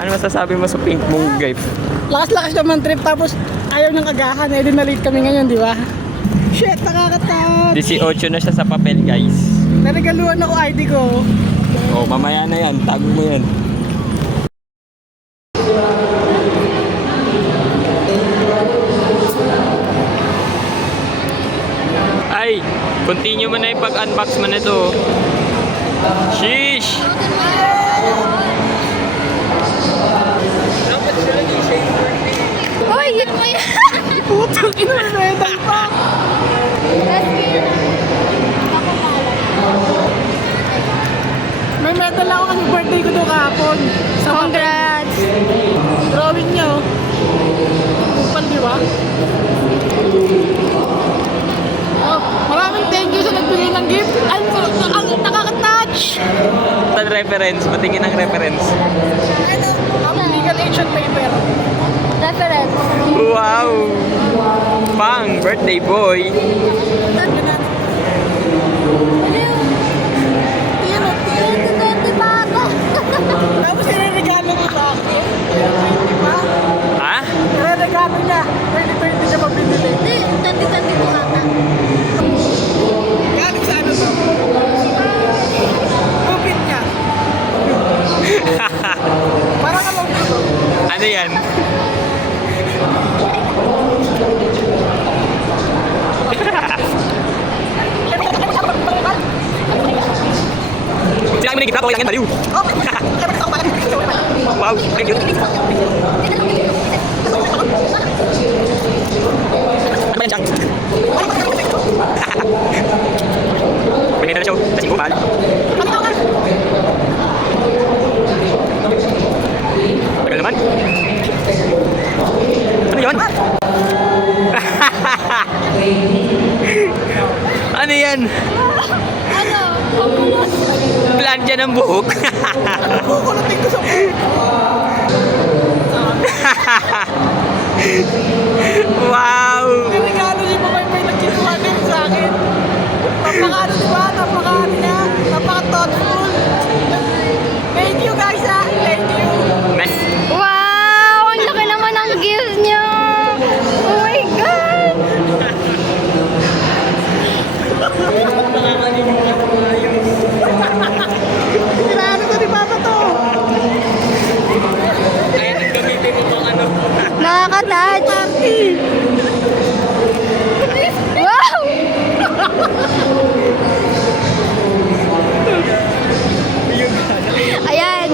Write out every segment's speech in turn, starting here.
Ano masasabi mo sa pink mong gift? Lakas-lakas naman trip tapos ayaw ng agahan. Eh din na-late kami ngayon, di ba? Shit, nakakatakot. 18 na siya sa papel, guys. Naregaluhan ako ID ko. Oh, mamaya na yan. Tago mo yan. Ay, continue mo na yung pag-unbox mo na ito. Sheesh! Hoy, yun mo yan! Putang ina, medal pa. May medal ako kasi birthday ko doon kahapon. Sa Congrats! drawing niya, oh. Kupal, di ba? Oh, maraming thank you sa nagbigay ng gift. Ang nakaka-touch. Ang reference, patingin ang reference. Ano? Legal action paper. Reference. Wow! Pang birthday boy! Yan, oh. Tapos regalo ko sa akin. Di ba? Ha? Regalo niya. 2020 siya mabibili. Hindi, tandi-tandi ko ata. Galing sa ano to? Kupit niya. Parang alam dito. Ano yan? Sila mo na gitna ko lang yan, baliw! Wow! Thank you! Ano ba yan, Chang? May na show sa Singapal. Tagal naman. Ano yun? Ano yan? Ano? Plancha ng buhok. Kukulutin ko sa Wow! regalo niya pa may nagkinuha din sa akin. Napaka-ano diba? Napaka-ano niya? Napaka-thoughtful. Thank you guys ha. Thank you. Wow! Ang laki naman ang gift niyo! Oh my God! Sinano ko ni Papa to. Kaya nang gamitin mo itong ano. Nakaka-touch! Wow! Ayan,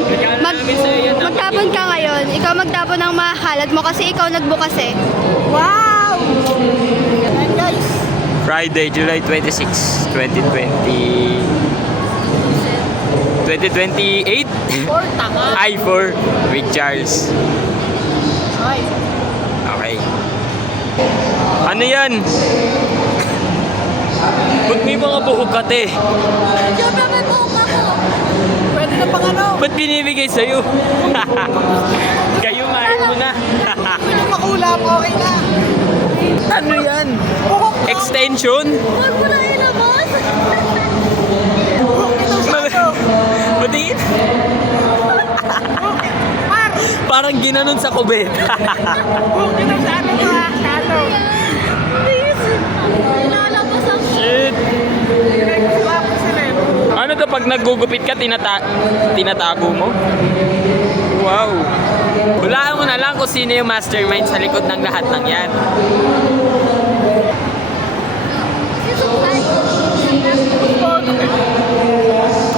magtapon ka ngayon. Ikaw magtapon ng mahalad mo kasi ikaw nagbukas eh. Wow! Ayan guys. Friday, July 26, 2020. 2028? Or tanga. I for with Charles. Ay. Okay. Ano yan? Ba't may mga buhok ka, te? Siyempre may buhok ako. Pwede na pang ano. Ba't binibigay sa'yo? Kayo main mo na. Pwede makulap. Okay na. Ano yan? Buhok to. Extension? Huwag mo na ilabas. Buhok ito sa ano. Patingin? Par. Parang ginanon sa kubet. Buhok ito sa ano to ha. Sa ano. Please. Ilalabas ang Shit. Nagkuha ko sila eh. Ano to pag naggugupit ka, tinatago mo? Wow. Hulaan mo na lang kung sino yung mastermind sa likod ng lahat ng yan.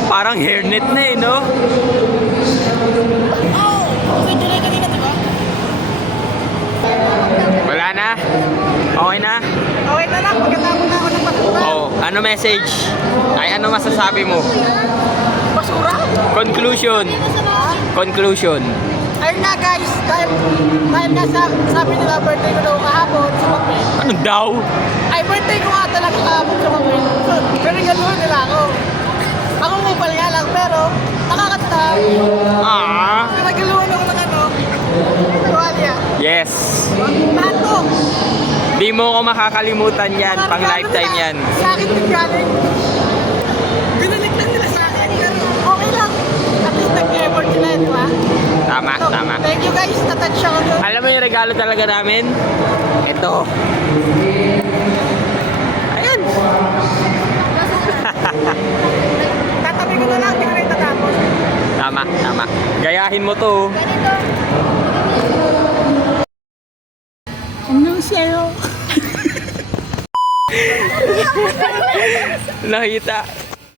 Parang hairnet na eh, no? Oh! Sa July kanina diba? Wala na? Okay na? Okay na lang. Pagkatapos na ako ng basura. Oh, ano message? Ay, ano masasabi mo? Basura? Conclusion. Conclusion. Ayun na guys. Dahil nasa sabi nila birthday ko daw kahapon sa papel. Ano daw? Ay, birthday ko nga talaga kahapon sa papel. So, pero galuhin nila ako. Ako mupal nga lang, pero nakakata. Ah. Pinagaluhan ako ng ano. Tuwalya. Yes. Bato. Di mo ko makakalimutan yan. Pang lifetime yan. Sa akin din galing. Binalik lang nila sa akin, pero okay lang. At least nag-effort sila, di ba? Tama, tama. touch ako doon. Alam mo yung regalo talaga namin? Ito. Ayan. Tatabi ko na lang, hindi ko na itatapos. Tama, tama. Gayahin mo to. Ganito. Ano sa'yo? Nakita.